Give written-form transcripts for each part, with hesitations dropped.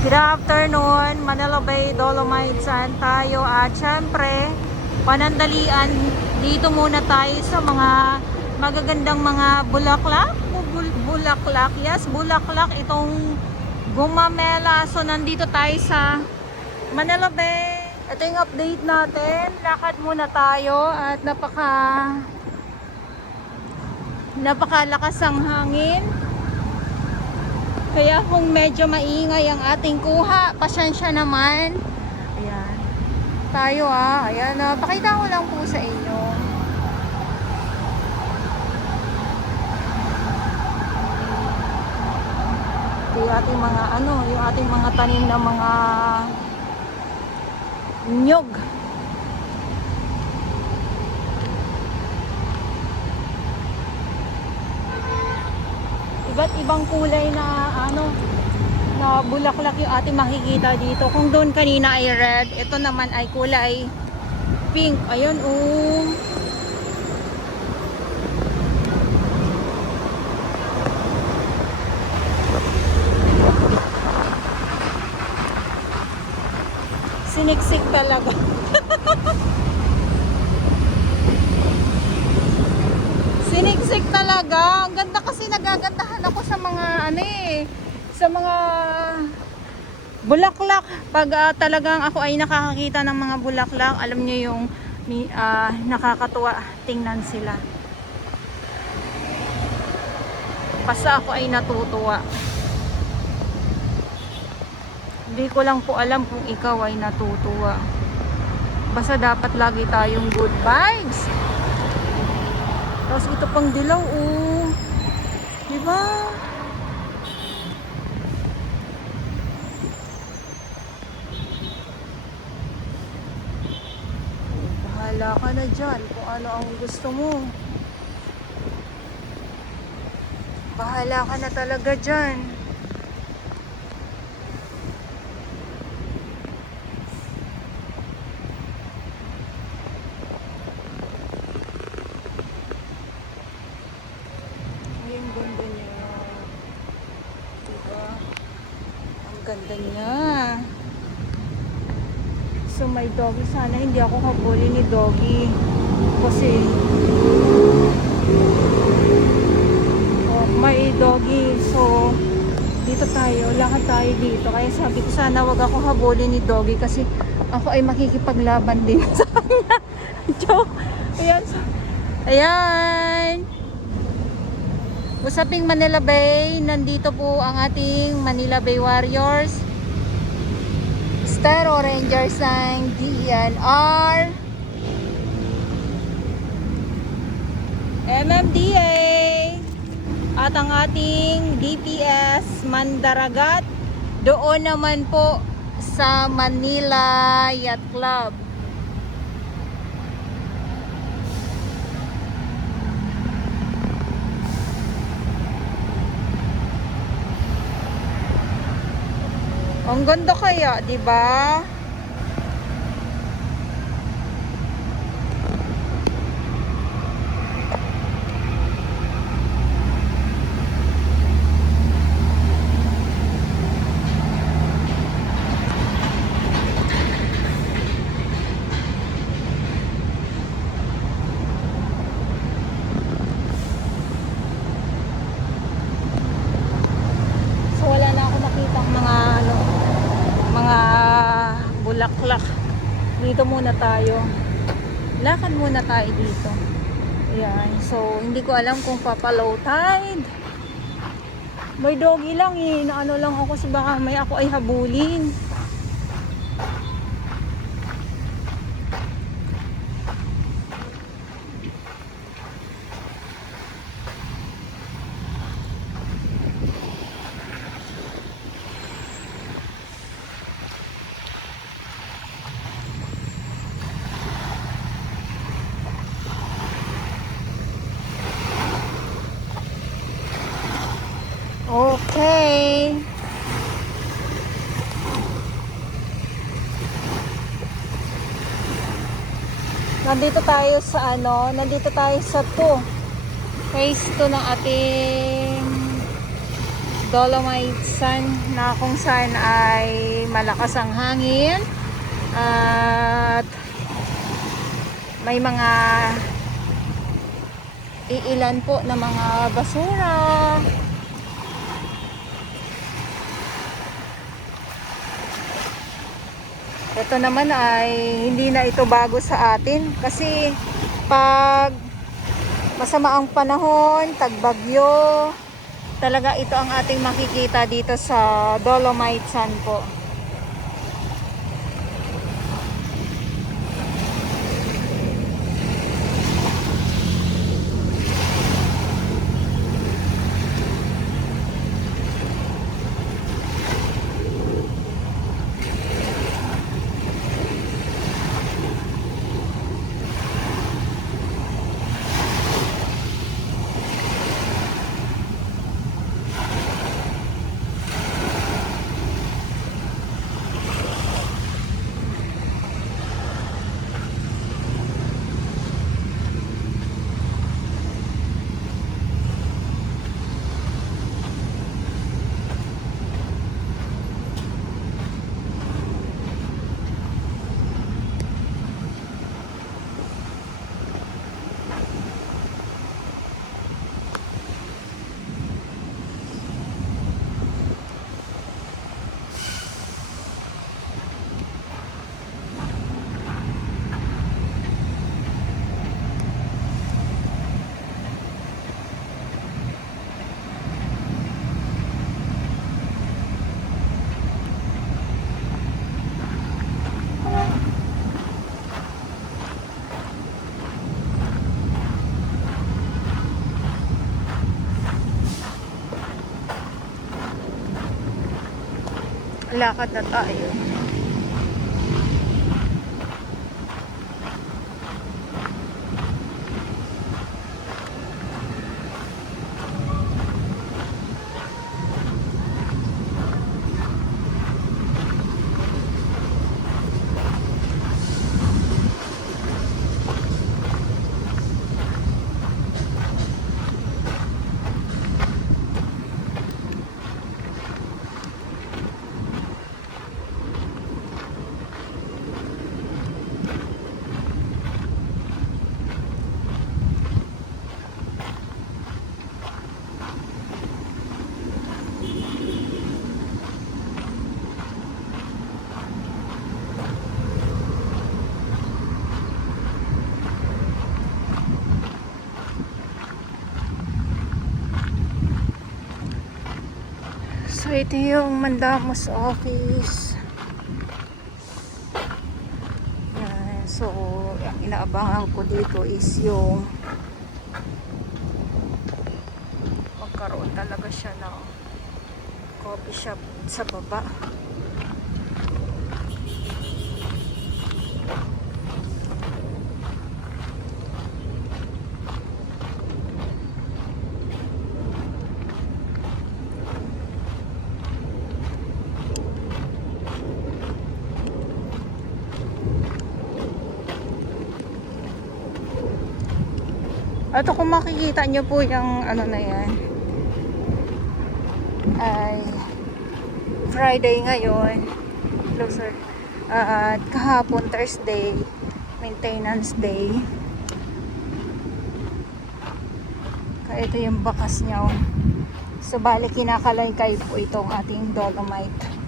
Good afternoon, Manila Bay, Dolomite Sand tayo at syempre, panandalian, dito muna tayo sa mga magagandang mga bulaklak, bulaklak, yes, bulaklak, itong gumamela. So nandito tayo sa Manila Bay. Ito yung update natin, lakad muna tayo at napakalakas ang hangin. Kaya kung medyo maingay ang ating kuha, pasensya naman. Ayan. Tayo ayan, pakita ko lang po sa inyo. Ito yung ating mga yung ating mga tanim na mga nyog. Iba't ibang kulay na na bulaklak yung ating makikita dito. Kung doon kanina ay red, ito naman ay kulay pink. Ayun, siniksik talaga. Siniksik talaga. Ang ganda kasi, nagagandahan ako sa mga sa mga bulaklak. Pag talagang ako ay nakakakita ng mga bulaklak, alam niyo yung nakakatuwa tingnan sila. Basta ako ay natutuwa. Hindi ko lang po alam kung ikaw ay natutuwa. Basta dapat lagi tayong good vibes. Tapos ito pang dilaw, diba? Bahala ka na dyan kung ano ang gusto mo. Bahala ka na talaga dyan. Ganda niya. Diba? Ang ganda niya. So may doggy. Sana hindi ako habulin ni doggy. Kasi may doggy. So dito tayo. Lakad tayo dito. Kaya sabi ko sana wag ako habulin ni doggy. Kasi ako ay makikipaglaban din sa kanya. Joke. Ayan. Ayan. Usaping Manila Bay, nandito po ang ating Manila Bay Warriors, Star Rangers ng DNR, MMDA, at ang ating DPS Mandaragat, doon naman po sa Manila Yacht Club. Ang ganda kaya, 'di ba? So wala na ako nakitang mga bulaklak. Dito muna tayo. Lakad muna tayo dito. Ayan. So, hindi ko alam kung papalow tide. May doggy lang naano lang ako sa baka may ako ay habulin. Okay. Nandito tayo sa nandito tayo sa 2. Phase 2 ng ating Dolomite Sand na kung saan ay malakas ang hangin at may mga iilan po na mga basura. Ito naman ay hindi na ito bago sa atin kasi pag masama ang panahon, tagbagyo, talaga ito ang ating makikita dito sa Dolomite Sand po. Lakad na tayo. So ito yung Mandamos office. Yan. So ang inaabangan ko dito is yung magkaroon talaga siya ng coffee shop sa baba. At kung makikita nyo po yung ano na yan ay Friday ngayon, closer, at kahapon Thursday, maintenance day. Kaya ito yung bakas nyo. So bali kinakalaykay po itong ating Dolomite.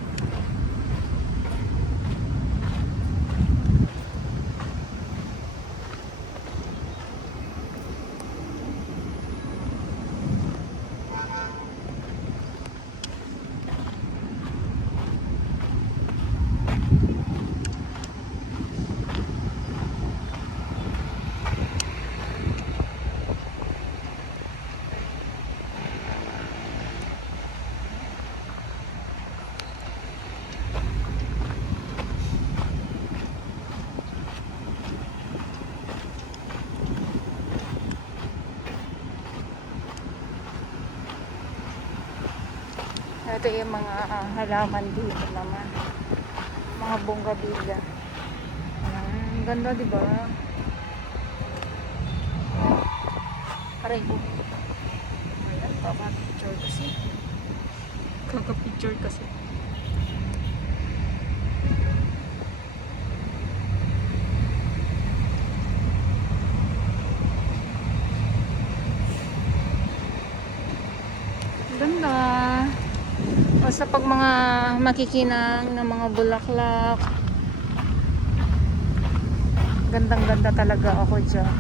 Ito yung mga halaman dito naman. Mga bonggabilya. Ang ganda, di ba? Aray ko. Ayan, picture kasi. Kaka-picture kasi. Ganda. Basta pag mga makikinang ng mga bulaklak, gandang ganda talaga ako dyan.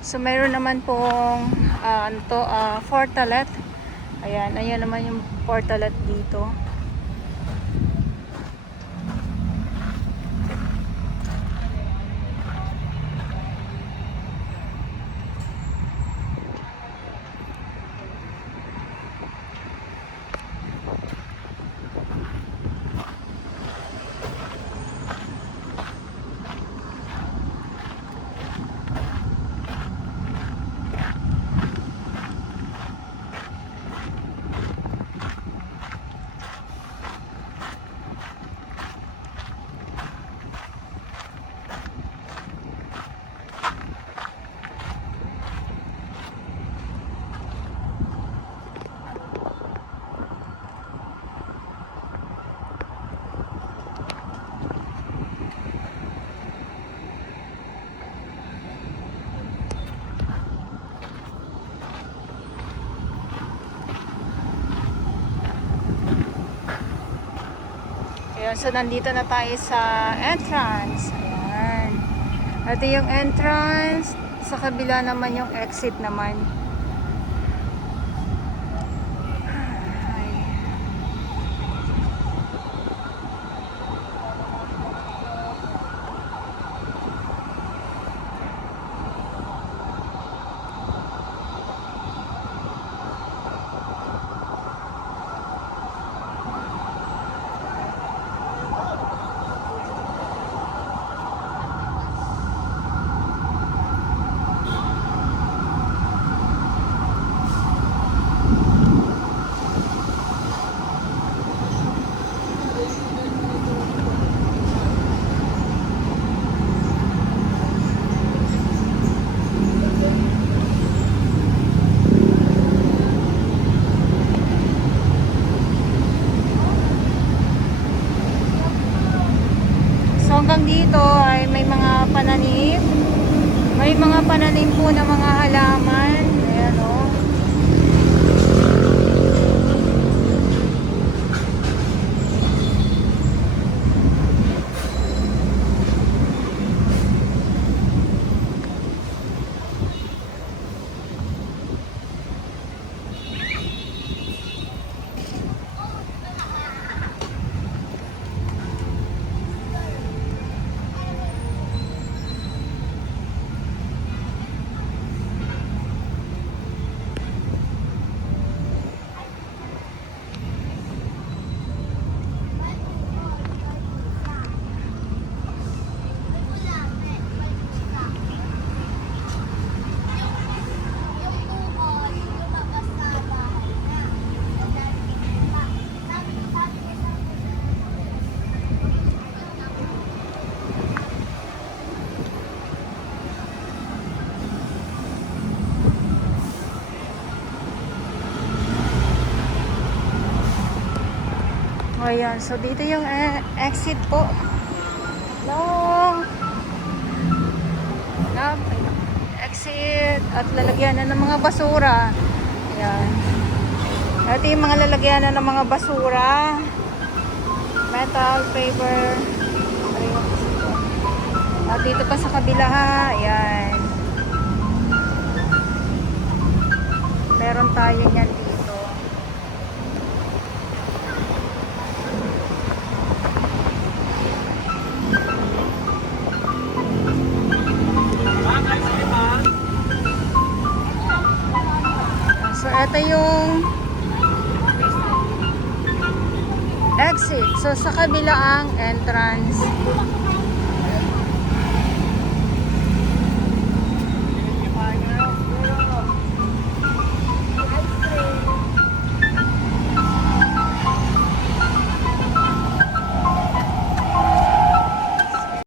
So mayroon naman pong portalet. Ayan naman yung portalet dito. Ayan, so nandito na tayo sa entrance. Ayan. Ito yung entrance. Sa kabila naman yung exit naman. Ay. So hanggang dito ay may mga pananim. May mga pananim po ng mga halaman. Ayan o. Ayan, so dito yung exit po. Long exit at lalagyanan ng mga basura. Ayan. Ito yung mga lalagyanan ng mga basura. Metal, paper. At dito pa sa kabila ha. Ayan. Meron tayo niyan dito. So, ito yung exit. So, sa kabila ang entrance.